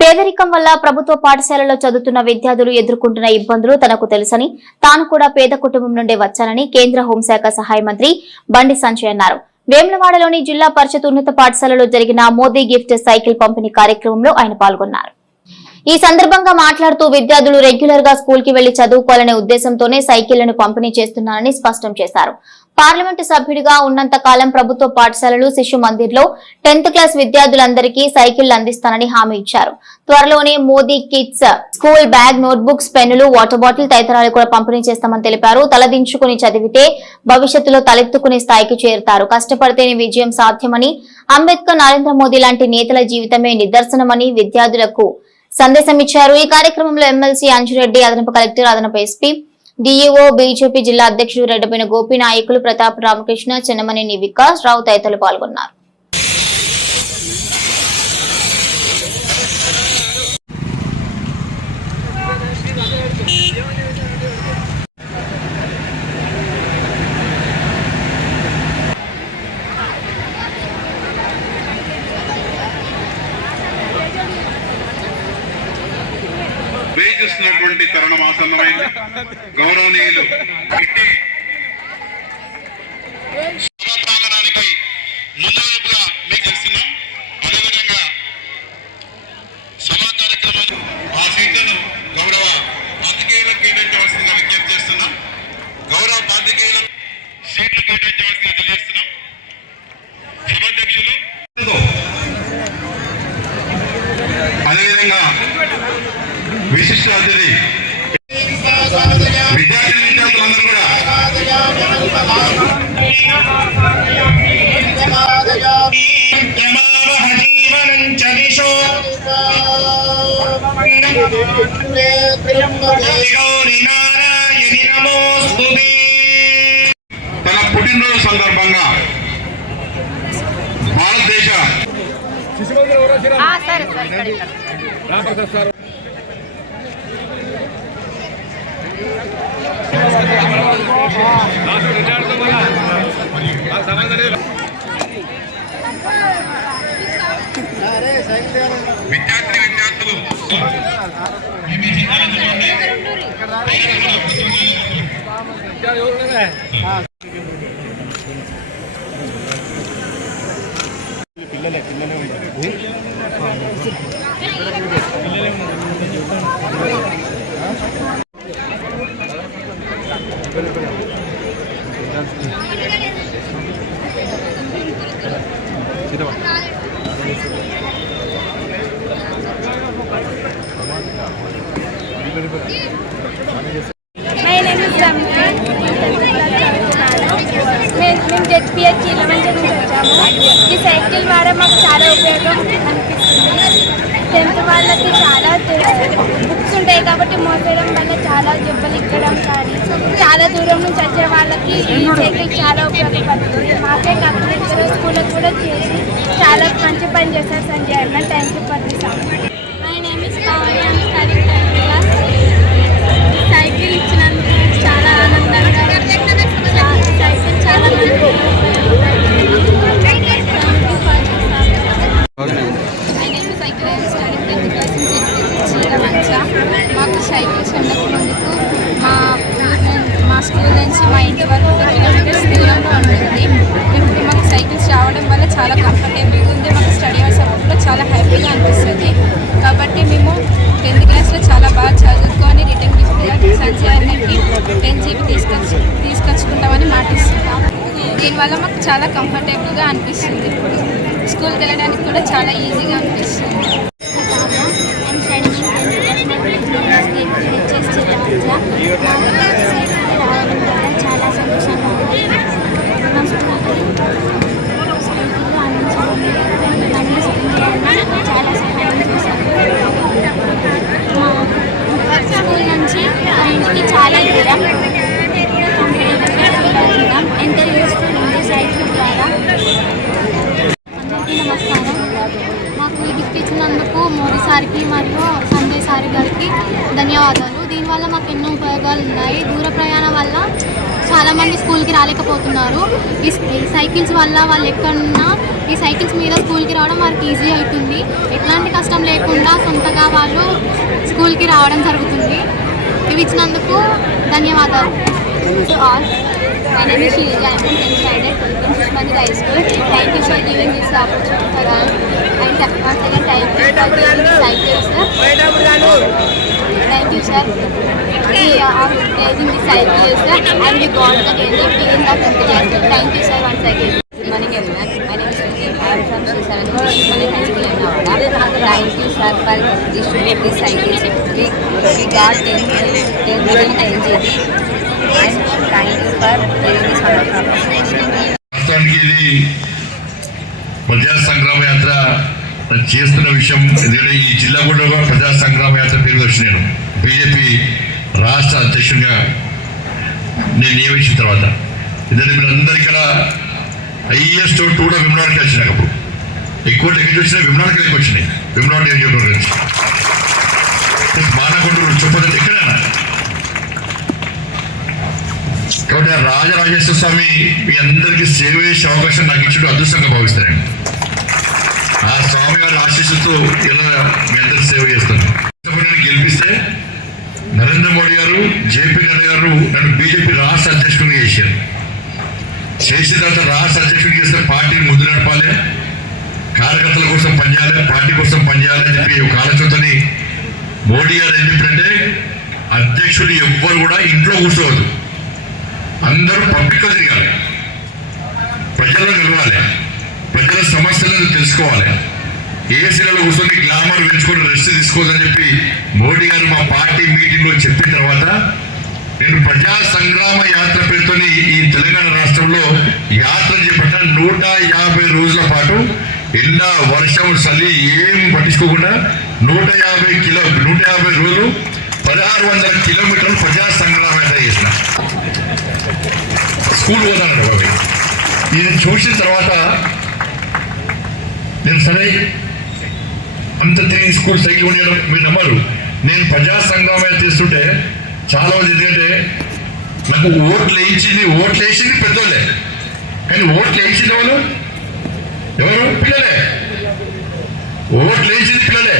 పేదరికం వల్ల ప్రభుత్వ పాఠశాలలో చదువుతున్న విద్యార్థులు ఎదుర్కొంటున్న ఇబ్బందులు తనకు తెలుసని తాను కూడా పేద కుటుంబం నుండే వచ్చానని కేంద్ర హోంశాఖ సహాయ మంత్రి బండి సంజయ్ అన్నారు. వేములవాడలోని జిల్లా పరిషత్ ఉన్నత పాఠశాలలో జరిగిన మోదీ గిఫ్ట్ సైకిల్ పంపిణీ కార్యక్రమంలో ఆయన పాల్గొన్నారు. ఈ సందర్భంగా మాట్లాడుతూ విద్యార్థులు రెగ్యులర్గా స్కూల్కి వెళ్ళి చదువుకోవాలనే ఉద్దేశంతోనే సైకిళ్ళను పంపిణీ చేస్తున్నారని స్పష్టం చేశారు. పార్లమెంటు సభ్యుడిగా ఉన్నంత కాలం ప్రభుత్వ పాఠశాలలు శిశు మందిర్లో టెన్త్ క్లాస్ విద్యార్థులందరికీ సైకిళ్ళు అందిస్తానని హామీ ఇచ్చారు. త్వరలోనే Modi kits school bag notebooks పెన్నులు వాటర్ బాటిల్ తదితరాలు కూడా పంపిణీ చేస్తామని తెలిపారు. తలదించుకుని చదివితే భవిష్యత్తులో తలెత్తుకునే స్థాయికి చేరుతారు. కష్టపడితేనే విజయం సాధ్యమని అంబేద్కర్ నరేంద్ర మోదీ లాంటి నేతల జీవితమే నిదర్శనమని విద్యార్థులకు సందేశం ఇచ్చారు. ఈ కార్యక్రమంలో ఎమ్మెల్సీ అంజురెడ్డి అదనపు కలెక్టర్ అదనపు ఎస్పీ డిఈఓ బీజేపీ జిల్లా అధ్యక్షుడు రెడ్డపైన గోపి నాయకులు ప్రతాప్ రామకృష్ణ చెన్నమనేని వికాస్ రావు తదితరులు పాల్గొన్నారు. తరుణం గౌరవనీయులు. తన పుట్టినరోజు సందర్భంగా భారతదేశ విద్యార్థి విద్యార్థులు మీ సిద్ధాంతం చూడండి. మై నేమ్ ఇస్ రమ్య మేము జెడ్పిహెచ్ ఇలవంచ నుంచి వచ్చాము. ఈ సైకిల్ ద్వారా మాకు చాలా ఉపయోగం అనిపిస్తుంది. టెన్త్ వాళ్ళకి చాలా బుక్స్ ఉంటాయి కాబట్టి మోసేయడం వల్ల చాలా దెబ్బలు ఎక్కడం కానీ చాలా దూరం నుంచి వచ్చే వాళ్ళకి ఈ సైకిల్ చాలా ఉపయోగపడుతుంది. మాకే కాకుండా ఇతర కూడా చేసి చాలా మంచి పని చేస్తారు సంజయ్ అన్న thank you for this ¡Vamos, vamos! దానివల్ల మాకు చాలా కంఫర్టబుల్గా అనిపిస్తుంది. స్కూల్కి వెళ్ళడానికి కూడా చాలా ఈజీగా అనిపిస్తుంది చాలా సంతోషంగా ఉంది మా స్కూల్లో చాలా సహాయం చేశారు మా స్కూల్ నుంచి మా ఇంటికి చాలా దూరం ఎంత యూస్ఫుల్ ఉంది సైకిల్ ద్వారా అందరికీ నమస్కారం మాకు ఈ గిఫ్ట్ ఇచ్చినందుకు మోడీ సార్కి మరియు సంజయ్ సార్ గారికి ధన్యవాదాలు దీనివల్ల మాకు ఎన్నో ఉపయోగాలు ఉన్నాయి దూర ప్రయాణం వల్ల చాలామంది స్కూల్కి రాలేకపోతున్నారు. ఈ సైకిల్స్ వల్ల వాళ్ళు ఎక్కడున్నా ఈ సైకిల్స్ మీద స్కూల్కి రావడం వారికి ఈజీ అవుతుంది. ఎట్లాంటి కష్టం లేకుండా సొంత స్కూల్కి రావడం జరుగుతుంది. ఇవి ఇచ్చినందుకు ధన్యవాదాలు. To all. My name is Shilja. I'm from 10th standard in Shishmandir High School. Thank you for giving this opportunity for us. And th- once again, thank you for giving this cycle, sir. Thank you, sir. We are praising this cycle, sir. And we got the daily in the country. Thank you, sir, once again. Good morning everyone. My name is Suji. I am from Sri Sarangi Municipal High School in Navada. Thank you sir for distributing these cycles. We, we got 10, 10 million LGD and thank you for giving this wonderful opportunity. వాస్తవానికి ఇది ప్రజా సంగ్రామ యాత్ర చేస్తున్న విషయం ఎందుకంటే ఈ జిల్లా కూడా ప్రజా సంగ్రామ యాత్ర పేరు వచ్చి నేను. బీజేపీ రాష్ట్ర అధ్యక్షుడిగా నేను నియమించిన తర్వాత. ఎందుకంటే మీరు అందరు ఇక్కడ హైయెస్ట్ ఓటు కూడా విమలానికి వచ్చినాక అప్పుడు. ఎక్కువ టికెట్ వచ్చినా విమలానికి ఎక్కువ వచ్చినాయి. విమలా నియోజకవర్గం నుంచి. మానకొండూరు చెప్పదండి ఎక్కడైనా. కాబట్టి రాజరాజేశ్వర స్వామి మీ అందరికీ సేవ చేసే అవకాశం నాకు ఇచ్చిన అదృష్టంగా భావిస్తారండి ఆ స్వామి గారి ఆశీస్సుతో ఇలా మీ అందరికి సేవ చేస్తాను గెలిపిస్తే నరేంద్ర మోడీ గారు జేపీ నడ్డా గారు నన్ను బీజేపీ రాష్ట్ర అధ్యక్షుడిని చేశారు. చేసిన తర్వాత రాష్ట్ర అధ్యక్షుడు చేస్తే పార్టీని ముందు నడపాలి కార్యకర్తల కోసం పనిచేయాలి పార్టీ కోసం పనిచేయాలి అని చెప్పి ఒక ఆలోచనతోని మోడీ గారు ఏం చెప్పారంటే అధ్యక్షుడు ఎవ్వరు కూడా ఇంట్లో కూర్చోవద్దు. అందరూ పబ్లిక్లో తిరగాలి. ప్రజలు తెలుసుకోవాలి. ఏసీలలో కూర్చొని గ్లామర్ పెంచుకొని రెస్ట్ తీసుకోవద్దని చెప్పి మోడీ గారు మా పార్టీ మీటింగ్లో చెప్పిన తర్వాత నేను ప్రజా సంగ్రామ యాత్ర పేరుతోని ఈ తెలంగాణ రాష్ట్రంలో యాత్ర చేపట్ట నూట యాభై రోజుల పాటు ఎండ వర్షం చలి ఏం పట్టించుకోకుండా నూట యాభై కిలో నూట యాభై రోజులు పదహారు వందల కిలోమీటర్లు ప్రజా సంగ్రామ యాత్ర చేసిన. స్కూల్ పోతాను బాబాయ్. ఇది చూసిన తర్వాత నేను సరే అంత తిరిగి స్కూల్ సైకిల్ ఉండడం మీరు నమ్మరు. నేను ప్రజా సంఘమే చేస్తుంటే చాలా మంది ఎందుకంటే నాకు ఓట్లు వేయించింది ఓట్లు వేసింది పెద్దోళ్ళే. కానీ ఓట్లు వేయించిన వాళ్ళు ఎవరు? పిల్లలే. ఓట్లు వేయించింది పిల్లలే.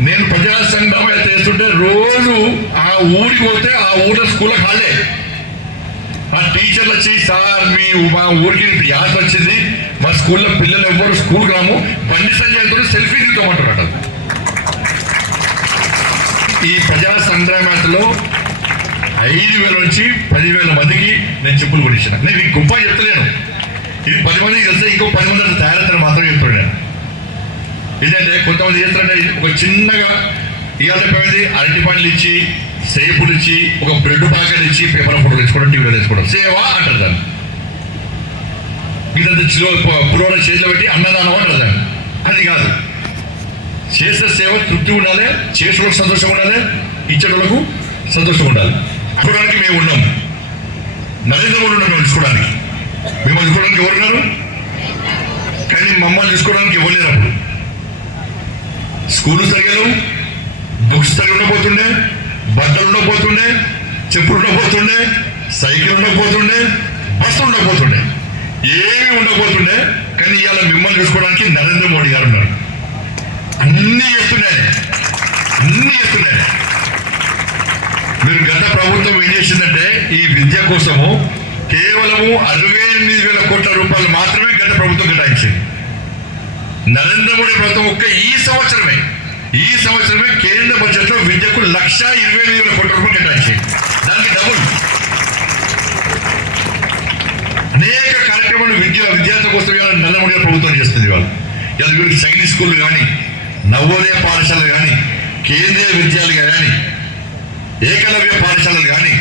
నేను ప్రజా సంఘమే చేస్తుంటే రోజు ఆ ఊరికి పోతే ఆ ఊళ్ళో స్కూల్ హాలే. ఆ టీచర్లు వచ్చి సార్ మీ మా ఊరికి యాత్ర వచ్చింది. స్కూల్లో పిల్లలు ఎవ్వరు స్కూల్ రాము. బండి సంజయ్తో సెల్ఫీ దిగుతామంటారట ఈ ప్రజా సంగ్రామ యాత్రలో ఐదు వేల నుంచి పదివేల మందికి నేను చెప్పులు కొనిచ్చిన నేను మీకు గొప్ప చెప్తలేను. ఇది పది మందికి తెలిస్తే ఇంకో పది మంది తయారవుతారు మాత్రం చెప్తాడు నేను ఏంటంటే కొంతమంది చేస్తారంటే ఒక చిన్నగా ఇవాళ పోయింది అరటి పండ్లు ఇచ్చి సేపులు ఇచ్చి ఒక బ్రెడ్ ప్యాకెట్ ఇచ్చి పేపర్ ఫోటోలు తెచ్చుకోవడం టీవీలో తెచ్చుకోవడం. సేవా అంటారు దాన్ని. ఇదంతా చిలో చేతిలో పెట్టి అన్నదానం అంటారు అది కాదు. చేసే సేవ తృప్తి ఉండాలి చేసేవాళ్ళకి సంతోషం ఉండాలి ఇచ్చేటోళ్ళకు సంతోషం ఉండాలి. చూడడానికి మేము ఉన్నాం. నరేంద్ర మోడీ ఉన్నాం మేము చూసుకోవడానికి. మిమ్మల్ని చూసుకోవడానికి ఎవరున్నారు కానీ మమ్మల్ని చూసుకోవడానికి ఎవరు లేరు అప్పుడు. స్కూల్ తరగలేవు బుక్స్ తరగ ఉండకపోతుండే బట్టలు ఉండకపోతుండే చెప్పులు ఉండకపోతుండే సైకిల్ ఉండకపోతుండే బస్సు ఉండకపోతుండే ఏమి ఉండకపోతుండే కానీ ఇవాళ మిమ్మల్ని చూసుకోవడానికి నరేంద్ర మోడీ గారు ఉన్నారు. అన్ని చేస్తున్నాయి అన్ని చేస్తున్నాయి మీరు గత ప్రభుత్వం ఏం చేసిందంటే ఈ విద్య కోసము కేవలము అరవై ఎనిమిది వేల కోట్ల రూపాయలు మాత్రమే గత ప్రభుత్వం కేటాయించింది. నరేంద్ర మోడీ ప్రభుత్వం ఒక్క ఈ సంవత్సరమే ఈ సంవత్సరమే కేంద్ర బడ్జెట్లో విద్యకు లక్ష ఇరవై ఎనిమిది వేల కోట్ల రూపాయలు కేటాయించింది. దానికి డబుల్. అనేక కార్యక్రమాలు విద్య విద్యార్థుల కోసం ఇవాళ నరేంద్ర ప్రభుత్వం చేస్తుంది ఇవాళ. ఇలా వీళ్ళు సైనిక్ స్కూళ్ళు కానీ నవోదయ పాఠశాలలు కానీ కేంద్రీయ విద్యాలయాలు కానీ ఏకలవ్య పాఠశాలలు కానీ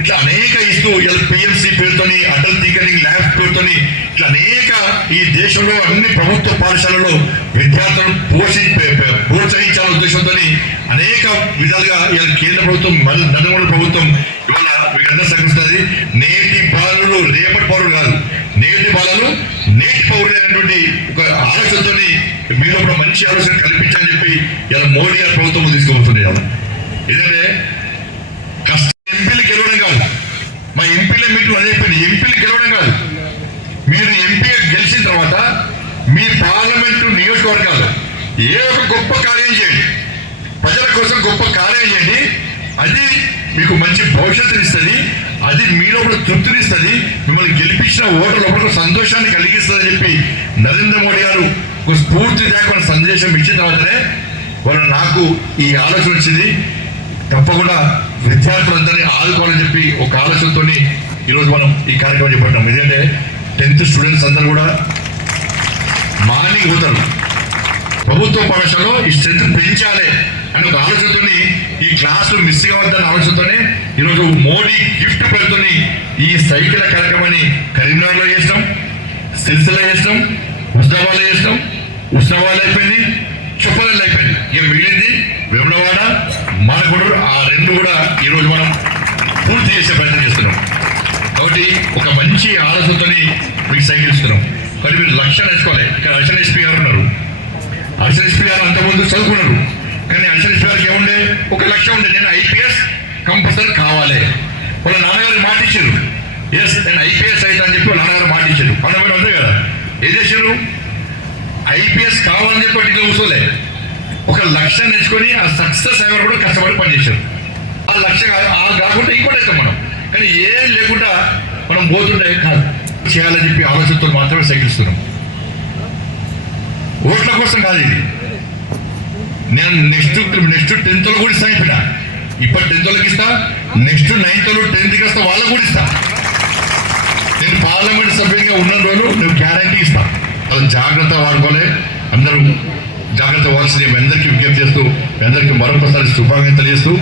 ఇట్లా అనేక ఇస్తూ ఇలా పిఎంసి పేరుతోని అటల్ థింకరింగ్ ల్యాబ్ పేరుతోని ఇట్లా అనేక ఈ దేశంలో అన్ని ప్రభుత్వ పాఠశాలలో విద్యార్థులను పోషి ప్రోత్సహించాలనే ఉద్దేశంతో అనేక విధాలుగా ఇలా కేంద్ర ప్రభుత్వం మరి నరేంద్ర ప్రభుత్వం ఇవాళ వీళ్ళందరూ సహకరిస్తుంది నేటి బాలలు రేపటి పౌరులు కాదు నేటి బాలలు నేటి పౌరులు అనేటువంటి ఒక ఆలోచనతో మీరు ఒక మంచి ఆలోచన కల్పించాలని చెప్పి ఇలా మోడీ గారి ప్రభుత్వం తీసుకుపోతుంది ఇవాళ ఎందుకంటే కష్ట ఎంపీలు గెలవడం కాదు. మా ఎంపీల మీటింగ్ అదే చెప్పండి ఎంపీలు గెలవడం కాదు. మీరు ఎంపీ గెలిచిన తర్వాత మీ పార్లమెంటు నియోజకవర్గాలు ఏ ఒక గొప్ప కార్యం చేయండి. ప్రజల కోసం గొప్ప కార్యం అది మీకు మంచి భవిష్యత్తుని ఇస్తుంది. అది మీలో కూడా తృప్తినిస్తుంది మిమ్మల్ని గెలిపించిన ఓటర్లు ఒకరు సంతోషాన్ని కలిగిస్తుందని చెప్పి నరేంద్ర మోడీ గారు ఒక స్ఫూర్తిదాయకమైన సందేశం ఇచ్చిన తర్వాతనే వాళ్ళు నాకు ఈ ఆలోచన వచ్చింది. తప్పకుండా విద్యార్థులందరినీ ఆదుకోవాలని చెప్పి ఒక ఆలోచనతో ఈరోజు మనం ఈ కార్యక్రమం చేపట్టాం. ఎందుకంటే టెన్త్ స్టూడెంట్స్ అందరూ కూడా మార్నింగ్ పోతారు. ప్రభుత్వ పాఠశాలలో ఈ స్ట్రెంత్ పెంచాలి అని ఒక ఆలోచనతోని ఈ క్లాసులు మిస్ కావద్దన్న ఆలోచనతోనే ఈరోజు మోడీ గిఫ్ట్ పెడుతుని ఈ సైకిల్ కార్యక్రమాన్ని కరీంనగర్లో చేస్తాం సిరిసిల్ల చేస్తాం ఉస్నాబాద్లో చేస్తాం. ఉస్నాబాద్ అయిపోయింది చుప్పదల్లో అయిపోయింది. ఇక మిగిలింది వేములవాడ మనకొండూరు ఆ రెండు కూడా ఈరోజు మనం పూర్తి చేసే ప్రయత్నం చేస్తున్నాం. కాబట్టి ఒక మంచి ఆలోచనతోని మీకు సైకిల్ ఇస్తున్నాం. కానీ మీరు లక్ష్యం నేర్చుకోవాలి ఇక్కడ అర్చన ఎస్పీ గారు ఉన్నారు. అర్చన ఎస్పీ గారు అంతకుముందు చదువుకున్నారు కానీ అర్చన ఎస్పీ గారికి ఏముండే? ఒక లక్ష్యం ఉండే. నేను ఐపీఎస్ కంపల్సరీ కావాలి. వాళ్ళ నాన్నగారు మాట ఎస్ నేను ఐపీఎస్ అవుతా అని చెప్పి వాళ్ళ నాన్నగారు మాట ఇచ్చారు ఉంది కదా? ఏం చేశారు? ఐపీఎస్ కావాలని చెప్పి ఇట్లా కూర్చోలే. ఒక లక్ష్యం నేర్చుకొని ఆ సక్సెస్ అయ్యేవారు కూడా కష్టపడి పనిచేశారు. ఆ లక్ష్యం ఆ కాకుండా ఇంకోటి మనం. కానీ ఏం లేకుండా మనం పోతుంటే కాదు. చేయాలని చెప్పి ఆలోచనతో మాత్రమే సైకిల్స్తున్నాం ఓట్ల కోసం కాదు. ఇది నేను నెక్స్ట్ నెక్స్ట్ టెన్త్లో కూడా ఇస్తాను ఇక్కడ. ఇప్పుడు టెన్త్ వాళ్ళకి ఇస్తా. నెక్స్ట్ నైన్త్లో టెన్త్కి వస్తా వాళ్ళకు కూడా ఇస్తా. నేను పార్లమెంట్ సభ్యునిగా ఉన్న రోజు నేను గ్యారంటీ ఇస్తా. అది జాగ్రత్త వాడుకోలే. అందరూ జాగ్రత్త వాల్సి మీ అందరికీ విజ్ఞప్తి చేస్తూ మీ అందరికీ మరొకసారి శుభాకాంక్షలు చేస్తూ